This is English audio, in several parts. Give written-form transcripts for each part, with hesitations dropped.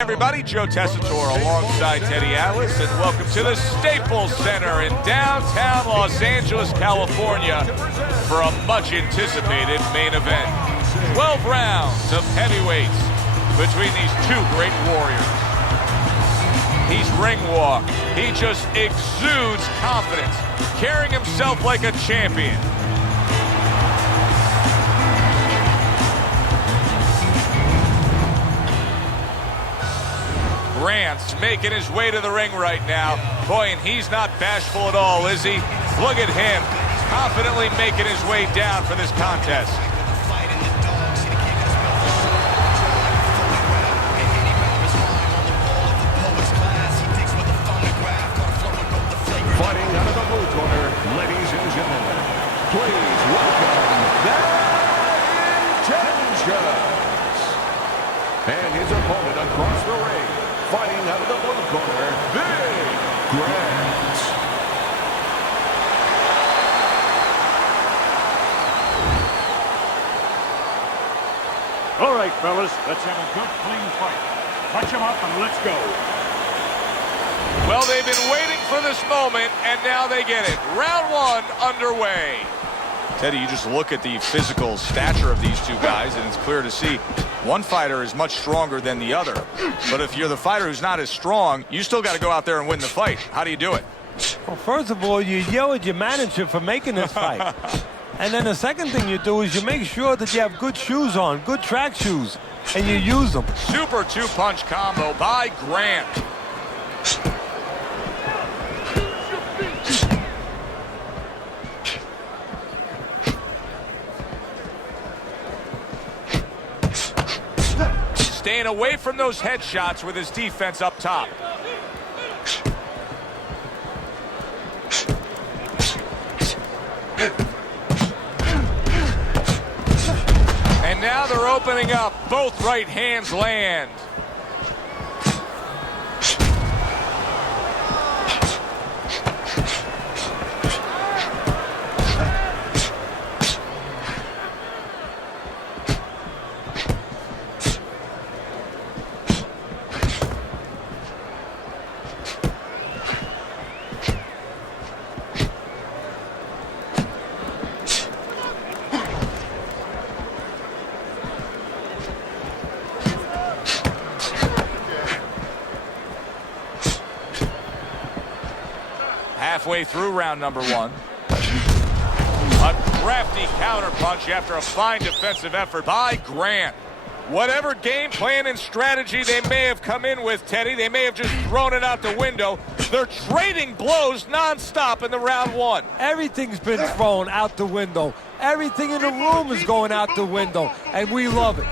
Everybody, Joe Tessitore alongside Teddy Atlas, and welcome to the Staples Center in downtown Los Angeles, California for a much-anticipated main event. 12 rounds of heavyweights between these two great warriors. He's ring walk. He just exudes confidence, carrying himself like a champion. Grant's making his way to the ring right now. Boy, and he's not bashful at all, is he? Look at him, confidently making his way down for this contest. Fighting out of the blue corner, ladies and gentlemen, please welcome the Intentions. And his opponent across the ring, fighting out of the blue corner, Big Grant. All right, fellas, let's have a good, clean fight. Punch him up and let's go. Well, they've been waiting for this moment, and now they get it. Round one underway. Teddy, you just look at the physical stature of these two guys, and it's clear to see one fighter is much stronger than the other. But if you're the fighter who's not as strong, you still got to go out there and win the fight. How do you do it? Well, first of all, you yell at your manager for making this fight. And then the second thing you do is you make sure that you have good shoes on, good track shoes, and you use them. Super two-punch combo by Grant. Staying away from those headshots with his defense up top. And now they're opening up. Both right hands land. Halfway through round number one. A crafty counterpunch after a fine defensive effort by Grant. Whatever game plan and strategy they may have come in with, Teddy, they may have just thrown it out the window. They're trading blows nonstop in the round one. Everything's been thrown out the window. Everything in the room is going out the window, and we love it.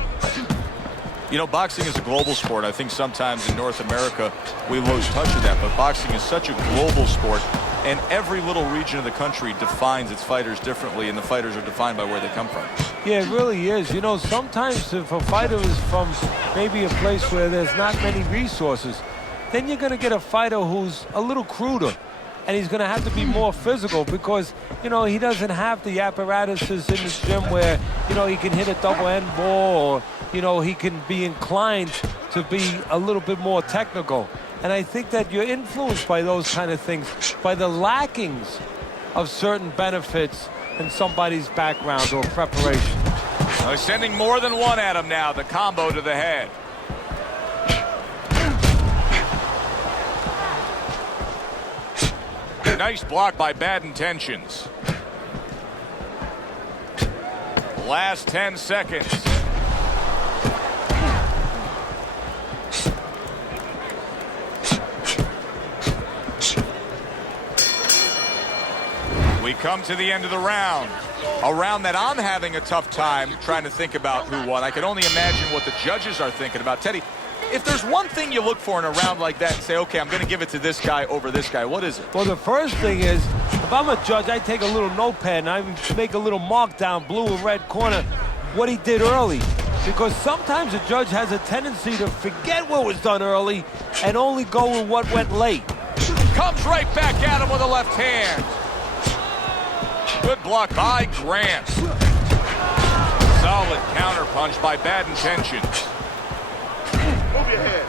You know, boxing is a global sport. I think sometimes in North America we lose touch of that, but boxing is such a global sport, and every little region of the country defines its fighters differently, and the fighters are defined by where they come from. Yeah, it really is. You know, sometimes if a fighter is from maybe a place where there's not many resources, then you're going to get a fighter who's a little cruder, and he's going to have to be more physical because, you know, he doesn't have the apparatuses in the gym where, you know, he can hit a double end ball or, you know, he can be inclined to be a little bit more technical. And I think that you're influenced by those kind of things, by the lackings of certain benefits in somebody's background or preparation. They're sending more than one at him now, the combo to the head. Nice block by Bad Intentions. Last 10 seconds. We come to the end of the round. A round that I'm having a tough time trying to think about who won. I can only imagine what the judges are thinking about. Teddy, if there's one thing you look for in a round like that and say, okay, I'm going to give it to this guy over this guy, what is it? Well, the first thing is, if I'm a judge, I take a little notepad and I make a little mark down blue and red corner what he did early. Because sometimes a judge has a tendency to forget what was done early and only go with what went late. Comes right back at him with a left hand. Good block by Grant. Solid counterpunch by Bad Intentions. Move your head.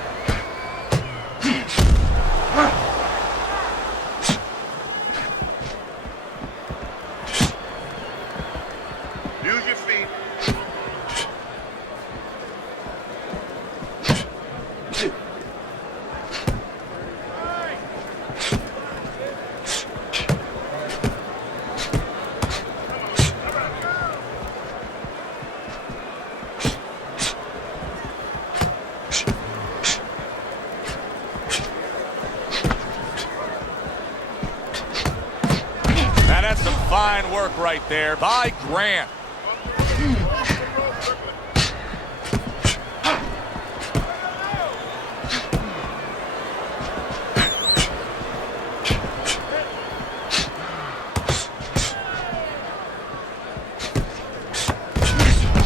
fine work right there by Grant.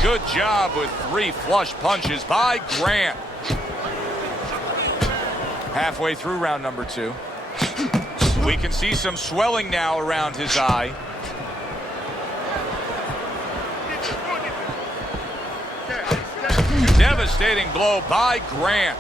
Good job with 3 flush punches by Grant. Halfway through round number 2. We can see some swelling now around his eye. Devastating blow by Grant.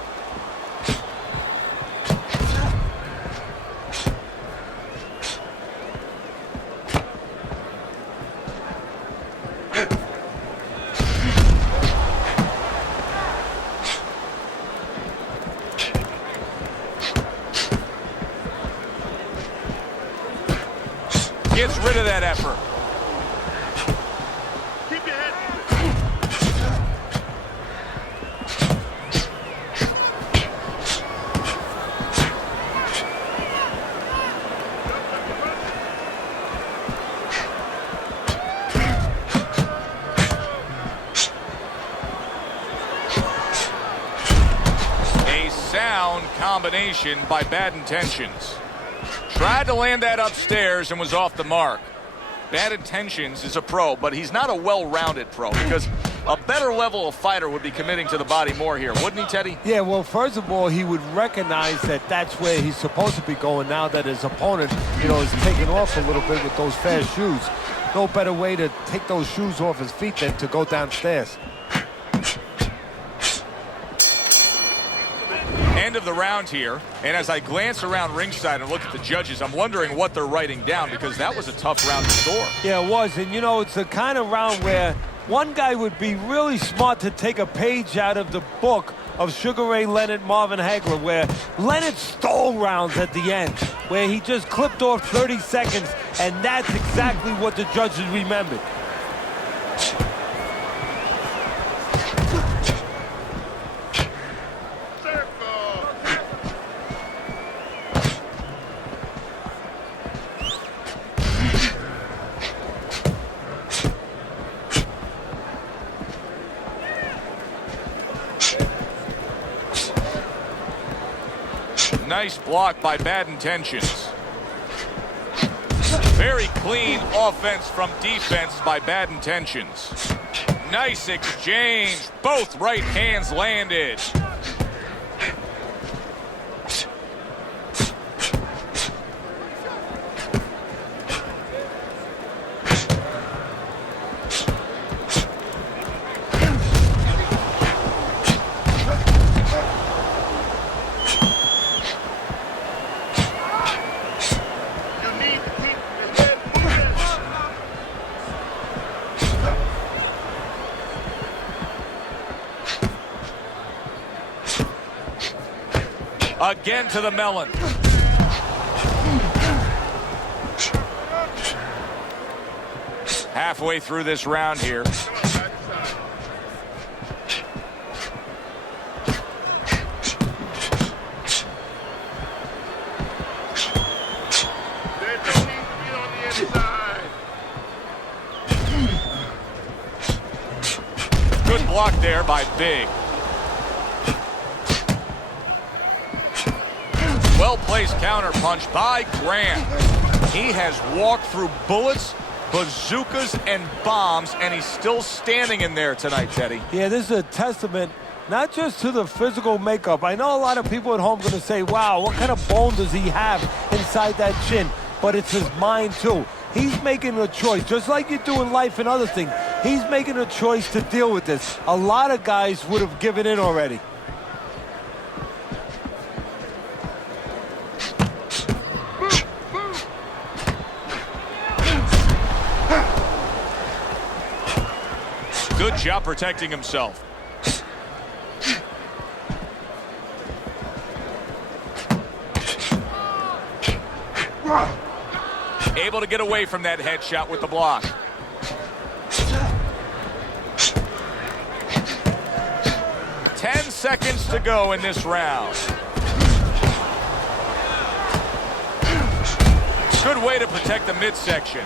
Gets rid of that effort. Keep your head. A sound combination by Bad Intentions. Tried to land that upstairs and was off the mark. Bad Intentions is a pro, but he's not a well-rounded pro because a better level of fighter would be committing to the body more here, wouldn't he, Teddy? Yeah, well, first of all, he would recognize that that's where he's supposed to be going now that his opponent, is taking off a little bit with those fast shoes. No better way to take those shoes off his feet than to go downstairs. End of the round here, and as I glance around ringside and look at the judges, I'm wondering what they're writing down because that was a tough round to score. Yeah, it was, and it's the kind of round where one guy would be really smart to take a page out of the book of Sugar Ray Leonard, Marvin Hagler, where Leonard stole rounds at the end, where he just clipped off 30 seconds, and that's exactly what the judges remembered. Nice block by Bad Intentions. Very clean offense from defense by Bad Intentions. Nice exchange. Both right hands landed. Again to the melon. Halfway through this round here. Good block there by Big. Well-placed counter punch by Grant. He has walked through bullets, bazookas, and bombs, and he's still standing in there tonight, Teddy. Yeah, this is a testament not just to the physical makeup. I know a lot of people at home are going to say, wow, what kind of bone does he have inside that chin? But it's his mind, too. He's making a choice, just like you do in life and other things. He's making a choice to deal with this. A lot of guys would have given in already. Good job protecting himself. Able to get away from that headshot with the block. Ten seconds to go in this round. Good way to protect the midsection.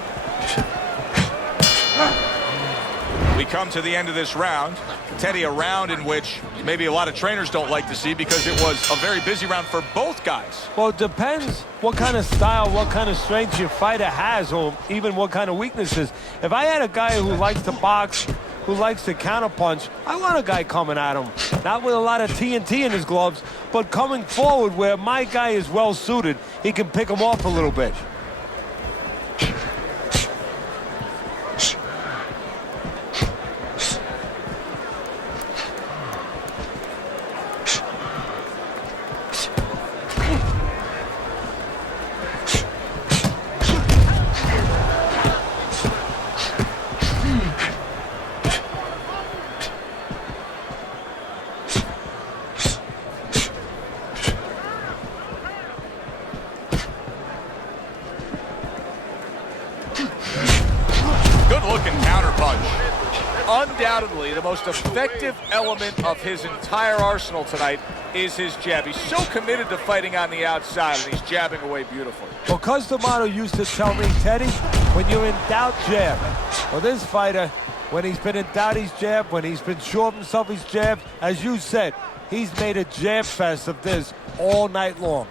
We come to the end of this round. Teddy, a round in which maybe a lot of trainers don't like to see because it was a very busy round for both guys. Well, it depends what kind of style, what kind of strength your fighter has, or even what kind of weaknesses. If I had a guy who likes to box, who likes to counterpunch, I want a guy coming at him. Not with a lot of TNT in his gloves, but coming forward where my guy is well suited, he can pick him off a little bit. Good-looking counterpunch. Undoubtedly, the most effective element of his entire arsenal tonight is his jab. He's so committed to fighting on the outside, and he's jabbing away beautifully. Well, Customato used to tell me, Teddy, when you're in doubt, jab. Well, this fighter, when he's been in doubt, he's jabbed. When he's been sure of himself, he's jabbed. As you said, he's made a jab fest of this all night long.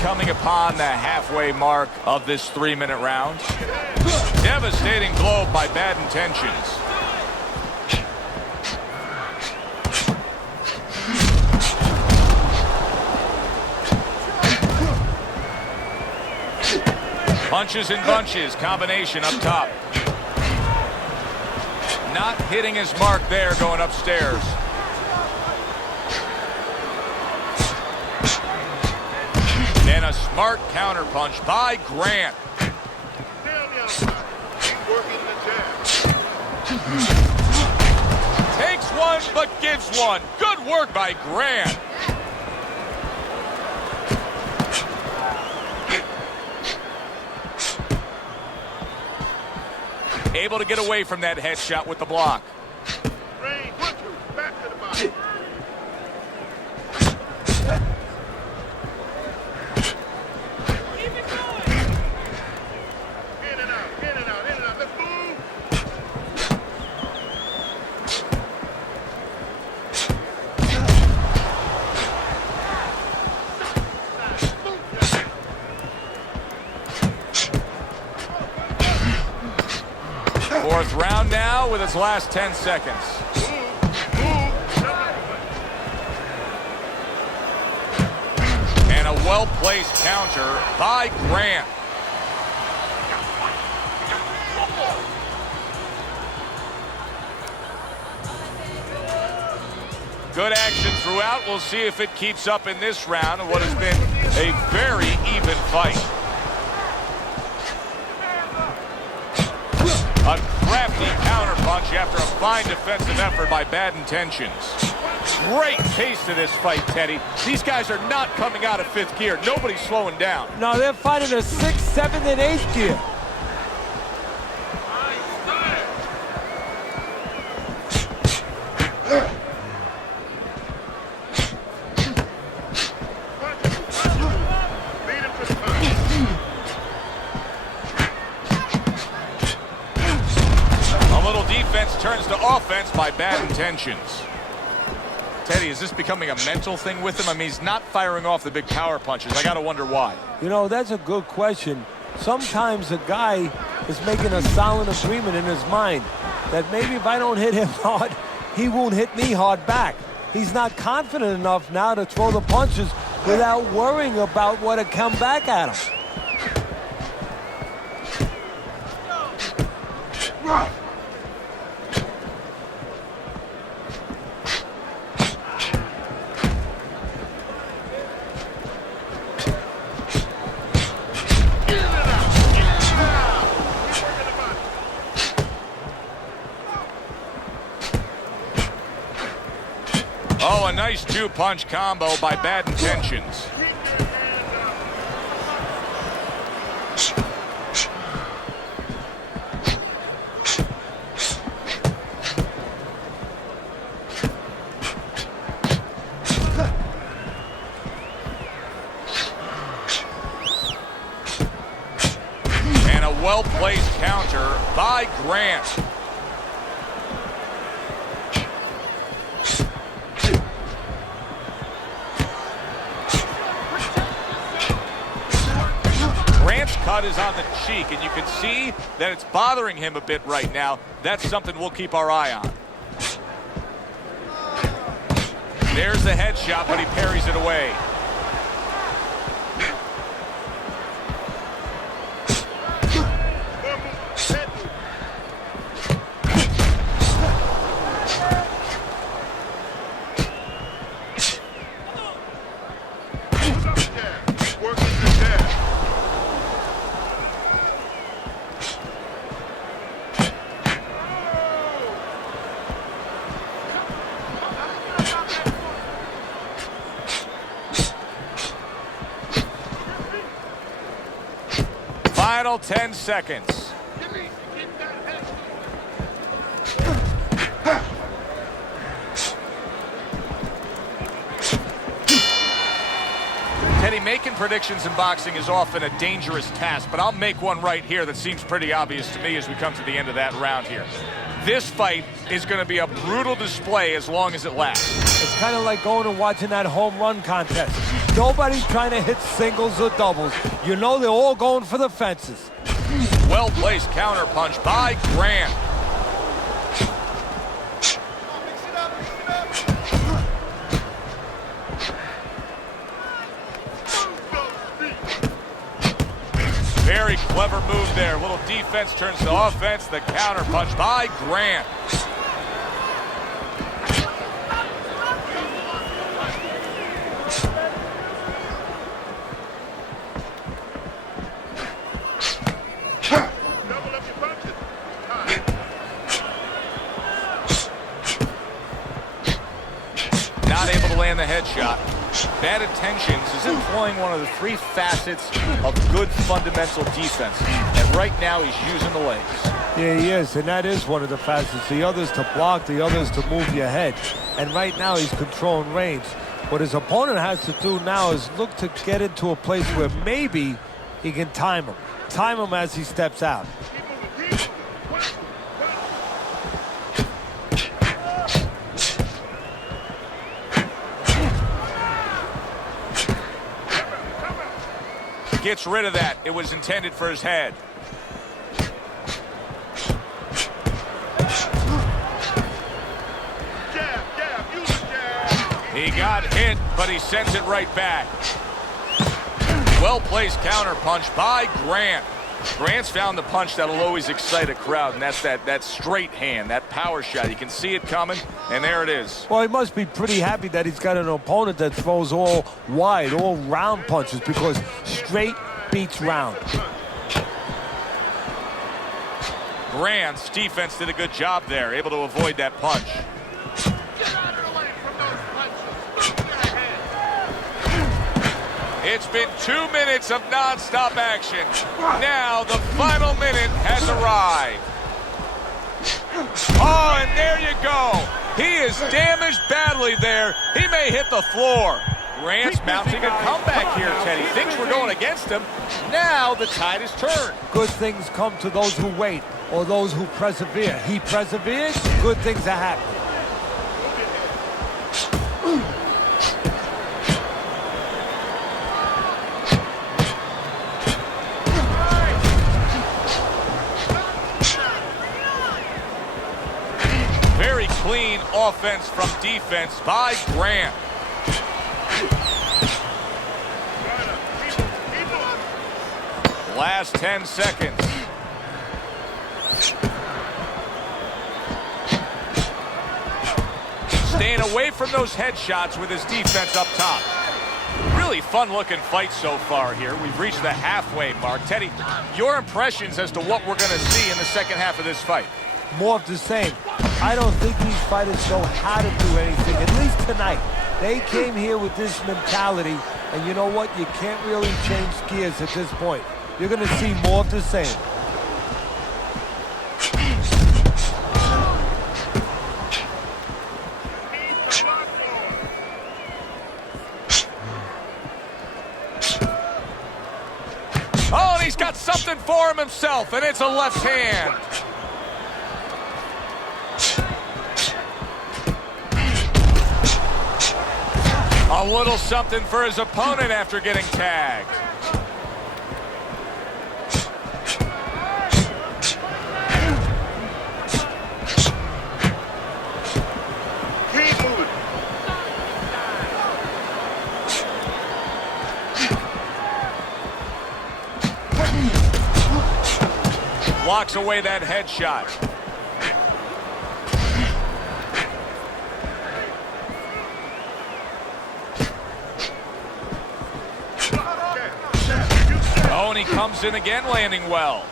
Coming upon the halfway mark of this 3-minute round. Devastating blow by bad intentions. Punches and bunches, combination up top. Not hitting his mark there going upstairs. And a smart counterpunch by Grant. Takes one, but gives one. Good work by Grant. Able to get away from that headshot with the block. Back to the body. Fourth round now with its last 10 seconds. And a well-placed counter by Grant. Good action throughout. We'll see if it keeps up in this round of what has been a very even fight. A crafty counterpunch after a fine defensive effort by bad intentions. Great pace to this fight, Teddy. These guys are not coming out of fifth gear. Nobody's slowing down. No, they're fighting a 6th, 7th, and 8th gear. Turns to offense by bad intentions. Teddy, is this becoming a mental thing with him? I mean, he's not firing off the big power punches. I got to wonder why. You know, that's a good question. Sometimes a guy is making a solid agreement in his mind that maybe if I don't hit him hard, he won't hit me hard back. He's not confident enough now to throw the punches without worrying about what will come back at him. Oh, a nice two-punch combo by bad intentions. well-placed counter by Grant. Grant's cut is on the cheek, and you can see that it's bothering him a bit right now. That's something we'll keep our eye on. There's the headshot, but he parries it away. Final 10 seconds. Teddy, making predictions in boxing is often a dangerous task, but I'll make one right here that seems pretty obvious to me as we come to the end of that round here. This fight is going to be a brutal display as long as it lasts. It's kind of like going and watching that home run contest. Nobody's trying to hit singles or doubles. You know they're all going for the fences. Well-placed counter punch by Grant. Very clever move there. Little defense turns to offense. The counter punch by Grant. Not able to land the headshot. Bad intentions is employing one of the three facets of good fundamental defense. And right now he's using the legs. Yeah, he is, and that is one of the facets. The other is to block, the other is to move your head. And right now he's controlling range. What his opponent has to do now is look to get into a place where maybe he can time him. Time him as he steps out. Gets rid of that. It was intended for his head. He got hit, but he sends it right back. Well-placed counter punch by Grant. Grant's found the punch that'll always excite a crowd, and that's that straight hand, that power shot. You can see it coming, and there it is. Well, he must be pretty happy that he's got an opponent that throws all wide, all round punches, because straight beats round. Grant's defense did a good job there, able to avoid that punch. It's been 2 minutes of non-stop action. Now the final minute has arrived. Oh, and there you go. He is damaged badly there. He may hit the floor. Grant's mounting a comeback here, Teddy. Things were going against him. Now the tide is turned. Good things come to those who wait, or those who persevere. He persevered, good things are happening. Very clean offense from defense by Grant. Last 10 seconds. Staying away from those headshots with his defense up top. Really fun-looking fight so far here. We've reached the halfway mark. Teddy, your impressions as to what we're going to see in the second half of this fight? More of the same. I don't think these fighters know how to do anything, at least tonight. They came here with this mentality, and you know what? You can't really change gears at this point. You're going to see more of the same. Oh, and he's got something something for him himself, and it's a left hand. A little something for his opponent after getting tagged. Keep moving. Blocks away that headshot. Oh, and he comes in again, landing well.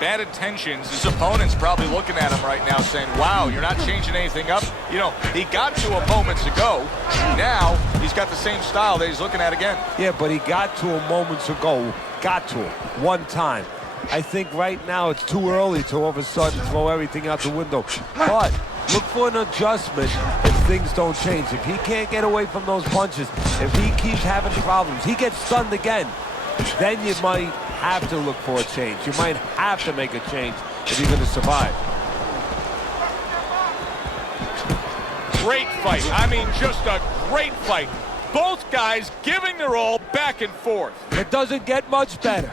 Bad intentions. His opponent's probably looking at him right now saying, wow, you're not changing anything up. You know, he got to him moments ago. Now he's got the same style that he's looking at again. Yeah, but he got to him moments ago. Got to him one time. I think right now it's too early to all of a sudden throw everything out the window. But look for an adjustment if things don't change. If he can't get away from those punches, if he keeps having problems, he gets stunned again, then you might have to look for a change. You might have to make a change if you're going to survive. Great fight. I mean, just a great fight. Both guys giving their all back and forth. It doesn't get much better.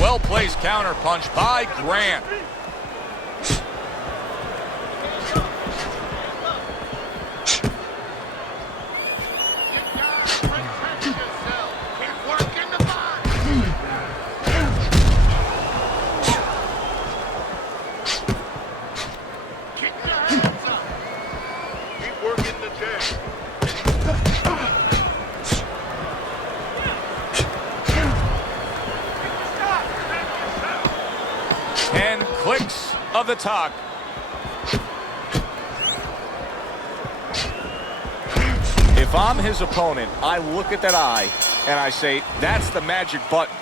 Well-placed counter punch by Grant. Clicks of the talk. If I'm his opponent, I look at that eye and I say, that's the magic button.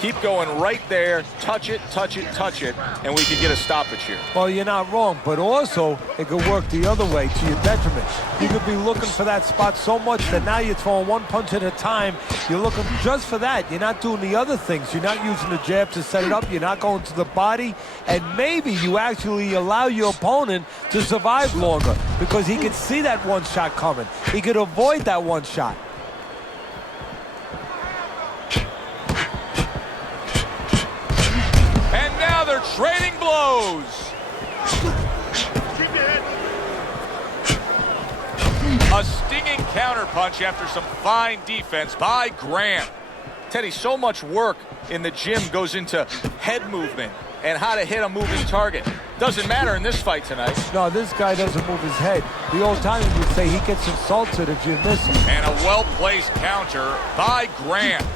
Keep going right there, touch it, touch it, touch it, and we can get a stoppage here. Well, you're not wrong, but also it could work the other way to your detriment. You could be looking for that spot so much that now you're throwing one punch at a time. You're looking just for that. You're not doing the other things. You're not using the jab to set it up. You're not going to the body. And maybe you actually allow your opponent to survive longer because he could see that one shot coming. He could avoid that one shot. They're trading blows. A stinging counterpunch after some fine defense by Grant. Teddy, so much work in the gym goes into head movement and how to hit a moving target. Doesn't matter in this fight tonight. No, this guy doesn't move his head. The old timers would say he gets insulted if you miss him. And a well-placed counter by Grant.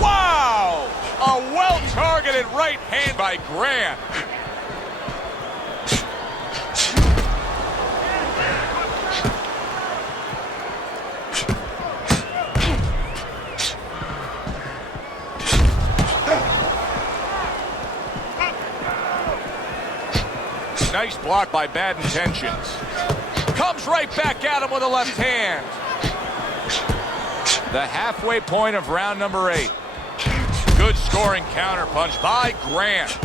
Wow! A well-targeted right hand by Grant. Nice block by Bad Intentions. Comes right back at him with a left hand. The halfway point of round number 8. Good scoring counterpunch by Grant.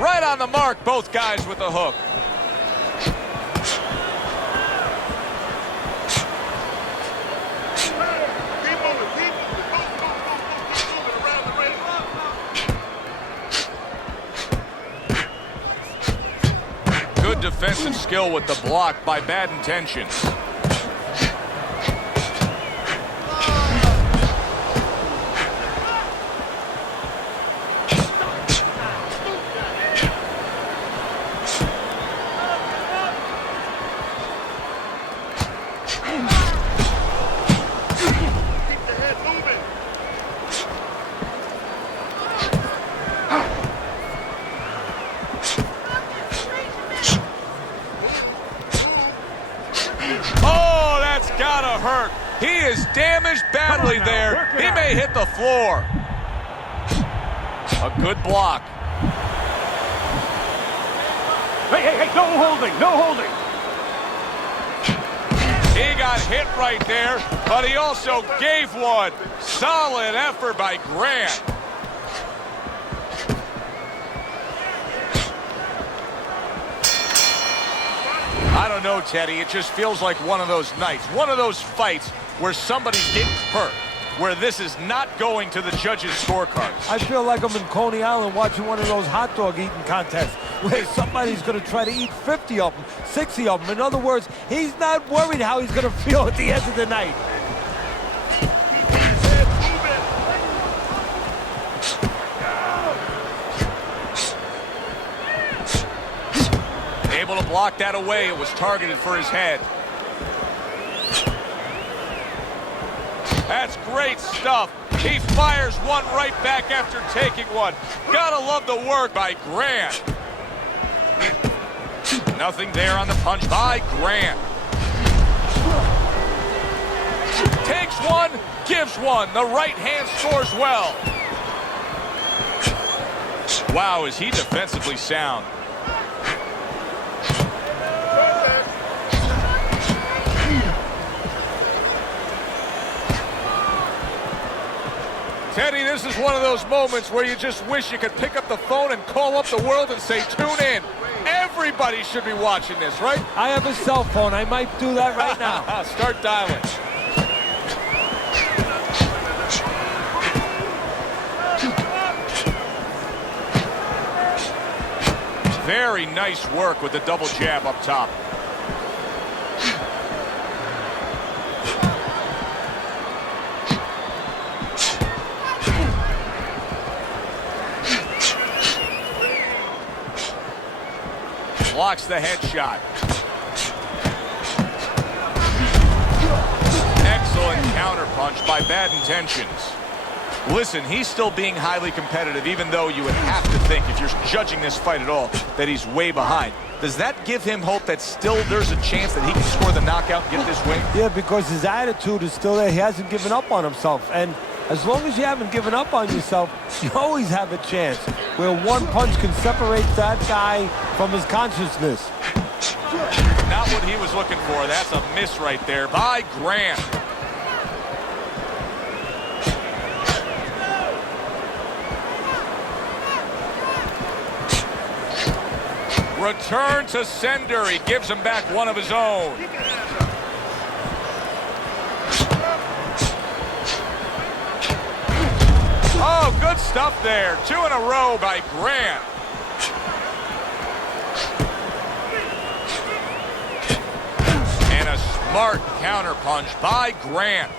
Right on the mark, both guys with the hook. Good defensive skill with the block by Bad Intentions. gotta hurt. He is damaged badly there. He may hit the floor. A good block. Hey, no holding, no holding. He got hit right there, but he also gave one. Solid effort by Grant. I don't know, Teddy. It just feels like one of those nights, one of those fights where somebody's getting hurt, where this is not going to the judges' scorecards. I feel like I'm in Coney Island watching one of those hot dog eating contests where somebody's going to try to eat 50 of them, 60 of them. In other words, he's not worried how he's going to feel at the end of the night. Able to block that away. It was targeted for his head. That's great stuff. He fires one right back after taking one. Gotta love the work by Grant. Nothing there on the punch by Grant. Takes one, gives one. The right hand scores well. Wow, is he defensively sound. Teddy, this is one of those moments where you just wish you could pick up the phone and call up the world and say, tune in. Everybody should be watching this, right? I have a cell phone. I might do that right now. Start dialing. Very nice work with the double jab up top. Blocks the headshot. Excellent counterpunch by Bad Intentions. Listen, he's still being highly competitive, even though you would have to think, if you're judging this fight at all, that he's way behind. Does that give him hope that still there's a chance that he can score the knockout and get this win? Yeah, because his attitude is still there. He hasn't given up on himself. And as long as you haven't given up on yourself, you always have a chance where one punch can separate that guy from his consciousness. Not what he was looking for. That's a miss right there by Grant. Return to sender. He gives him back one of his own. Oh, good stuff there. 2 in a row by Grant. And a smart counterpunch by Grant.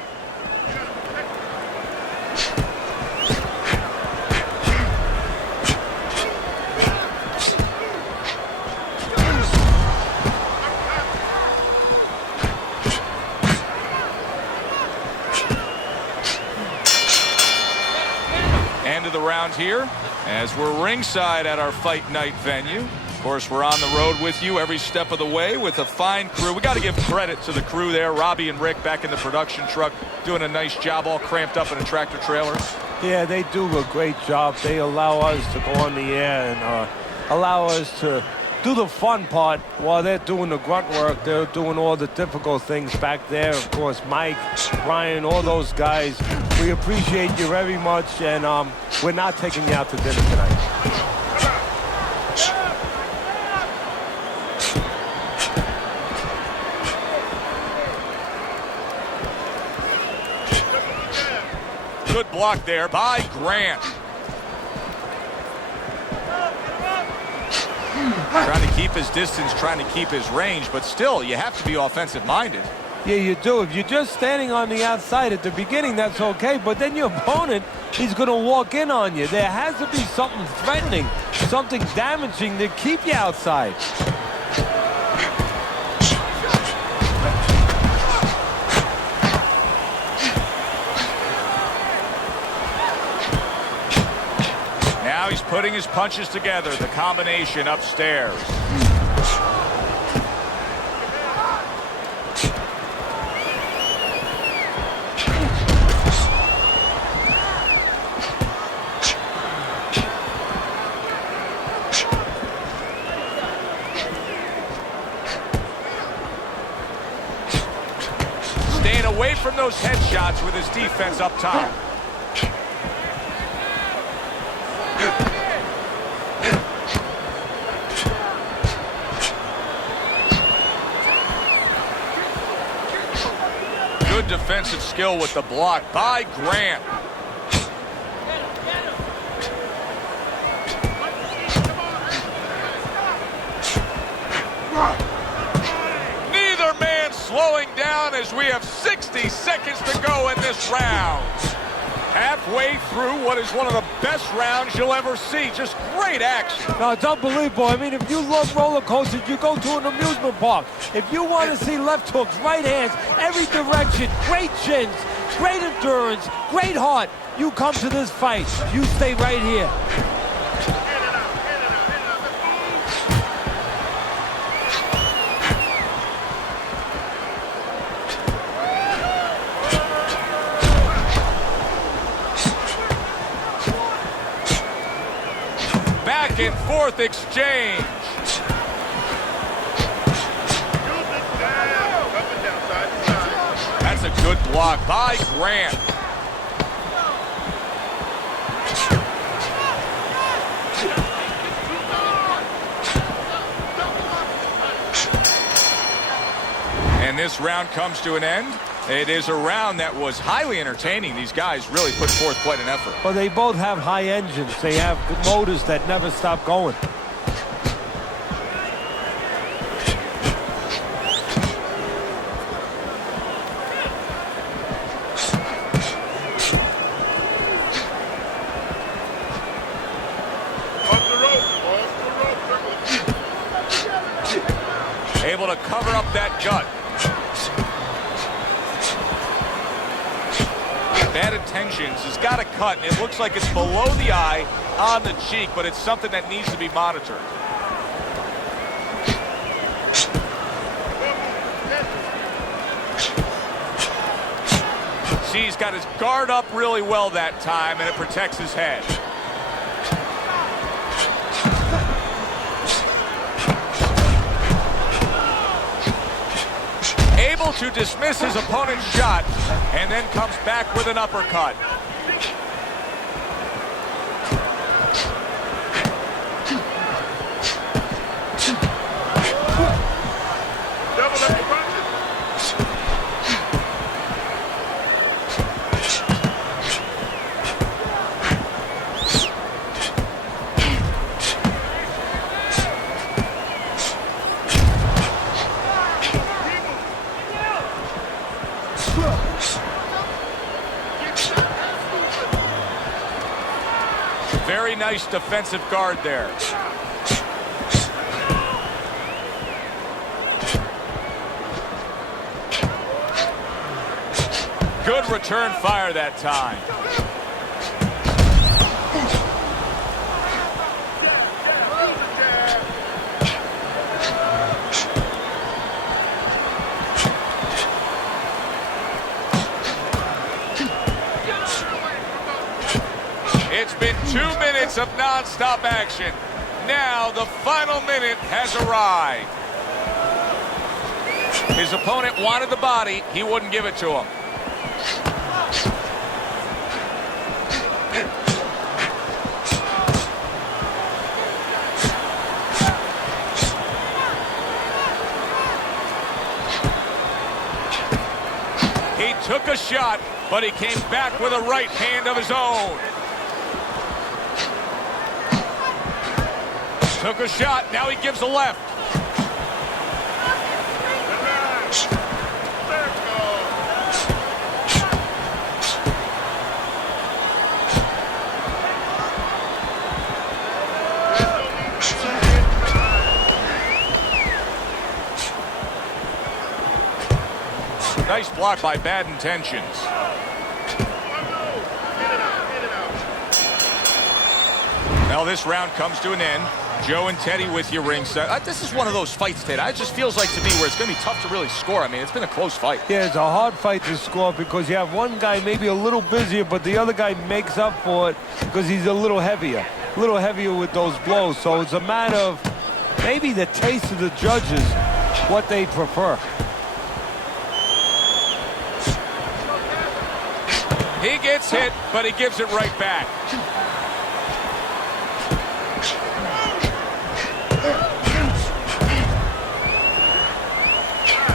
End of the round here as we're ringside at our fight night venue. Of course, we're on the road with you every step of the way with a fine crew. We got to give credit to the crew there. Robbie and Rick back in the production truck doing a nice job, all cramped up in a tractor trailer. Yeah, they do a great job. They allow us to go on the air and allow us to do the fun part while they're doing the grunt work. They're doing all the difficult things back there. Of course, Mike, Brian, all those guys. We appreciate you very much, and we're not taking you out to dinner tonight. Good block there by Grant. Trying to keep his distance, trying to keep his range, but still, you have to be offensive-minded. Yeah, you do. If you're just standing on the outside at the beginning, that's okay. But then your opponent, he's going to walk in on you. There has to be something threatening, something damaging to keep you outside. Now he's putting his punches together, the combination upstairs. away from those headshots with his defense up top. Good defensive skill with the block by Grant. Neither man slowing down as we have 60 seconds to go in this round. Halfway through what is one of the best rounds you'll ever see. Just great action. No, it's unbelievable. I mean, if you love roller coasters, you go to an amusement park. If you want to see left hooks, right hands, every direction, great chins, great endurance, great heart, you come to this fight. You stay right here. Back and forth exchange. That's a good block by Grant. And this round comes to an end. It is a round that was highly entertaining. These guys really put forth quite an effort. Well, they both have high engines. They have motors that never stop going. Able to cover up that gut. Bad intentions. He's got a cut, and it looks like it's below the eye on the cheek, but it's something that needs to be monitored. See, he's got his guard up really well that time, and it protects his head. Able to dismiss his opponent's shot, and then comes back with an uppercut. Very nice defensive guard there. Good return fire that time. It's been 2 minutes of non-stop action. Now the final minute has arrived. His opponent wanted the body. He wouldn't give it to him. He took a shot, but he came back with a right hand of his own. Took a shot, now he gives a left. Nice block by Bad Intentions. Now this round comes to an end. Joe and Teddy with you ringside. This is one of those fights, Ted. It just feels like to me where it's going to be tough to really score. I mean, it's been a close fight. Yeah, it's a hard fight to score because you have one guy maybe a little busier, but the other guy makes up for it because he's a little heavier with those blows. So it's a matter of maybe the taste of the judges, what they prefer. He gets hit, but he gives it right back.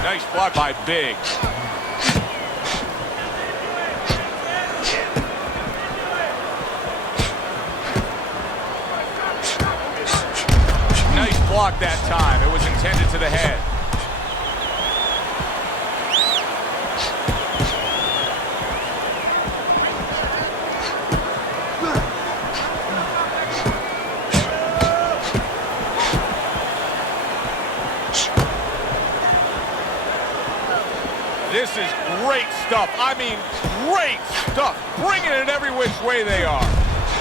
Nice block by Big. Nice block that time. It was intended to the head. This is great stuff. I mean, great stuff. Bringing it every which way they are.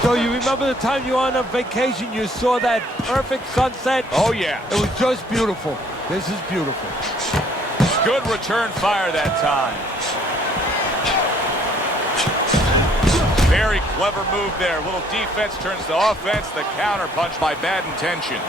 So you remember the time you were on a vacation, you saw that perfect sunset? Oh, yeah. It was just beautiful. This is beautiful. Good return fire that time. Very clever move there. A little defense turns to offense. The counter punch by bad intentions.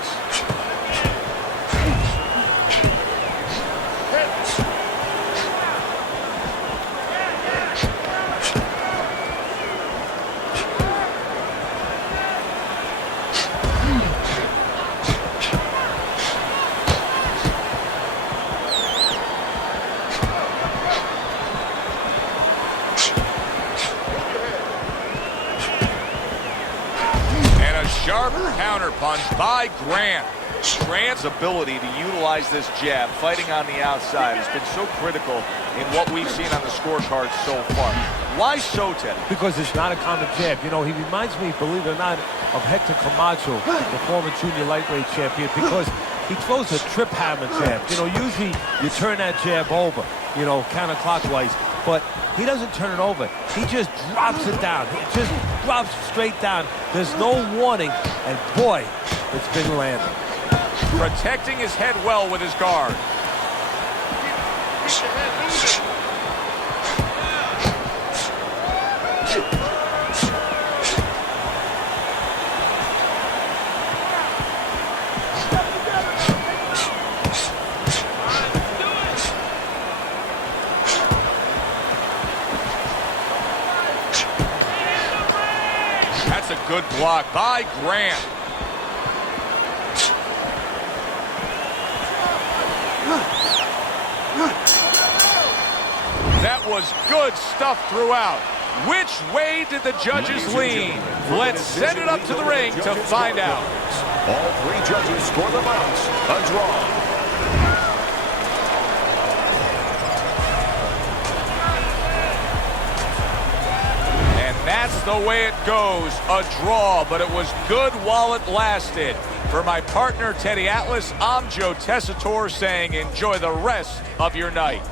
Sharp counter punch by Grant. Grant's ability to utilize this jab, fighting on the outside, has been so critical in what we've seen on the scorecard so far. Why so, Teddy? Because it's not a common jab. You know, he reminds me, believe it or not, of Hector Camacho, the former junior lightweight champion, because he throws a trip hammer jab. You know, usually you turn that jab over, you know, counterclockwise, but he doesn't turn it over. He just drops it down. He just drops straight down. There's no warning, and boy, it's been landing. Protecting his head well with his guard. That's a good block by Grant. That was good stuff throughout. Which way did the judges lean? Let's send it up to the ring to find out. All three judges score the bouts a draw. That's the way it goes, a draw, but it was good while it lasted. For my partner, Teddy Atlas, I'm Joe Tessitore saying enjoy the rest of your night.